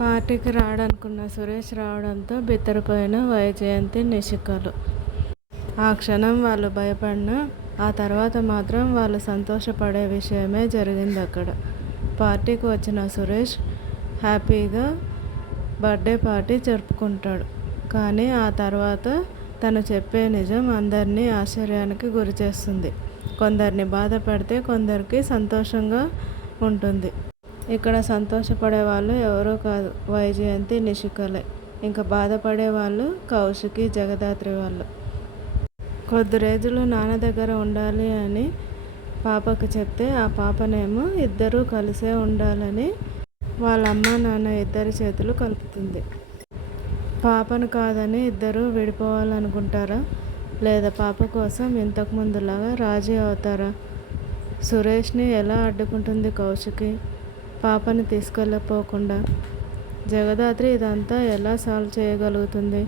పార్టీకి రాడనుకున్న సురేష్ రావడంతో బిత్తరపోయిన వైజయంతి, నిషికలు. ఆ క్షణం వాళ్ళు భయపడినా ఆ తర్వాత మాత్రం వాళ్ళు సంతోషపడే విషయమే జరిగిందక్కడ. పార్టీకి వచ్చిన సురేష్ హ్యాపీగా బర్త్డే పార్టీ జరుపుకుంటాడు. కానీ ఆ తర్వాత తను చెప్పే నిజం అందరినీ ఆశ్చర్యానికి గురిచేస్తుంది. కొందరిని బాధ పెడితే కొందరికి సంతోషంగా ఉంటుంది. ఇక్కడ సంతోషపడే వాళ్ళు ఎవరో కాదు, వైజయంతి, నిషికలే. ఇంకా బాధపడే వాళ్ళు కౌశికి, జగదాత్రి వాళ్ళు. కొద్ది రోజులు నాన్న దగ్గర ఉండాలి అని పాపకు చెప్తే ఆ పాపనేమో ఇద్దరూ కలిసే ఉండాలని వాళ్ళ అమ్మ నాన్న ఇద్దరి చేతులు కలుపుతుంది. పాపను కాదని ఇద్దరూ విడిపోవాలనుకుంటారా? లేదా పాప కోసం ఇంతకు ముందులాగా రాజీ అవుతారా? సురేష్ని ఎలా అడ్డుకుంటుంది కౌశికి పాపని తీసుకెళ్ళపోకుండా? జగదాత్రి ఇదంతా ఎలా సాల్వ్ చేయగలుగుతుంది?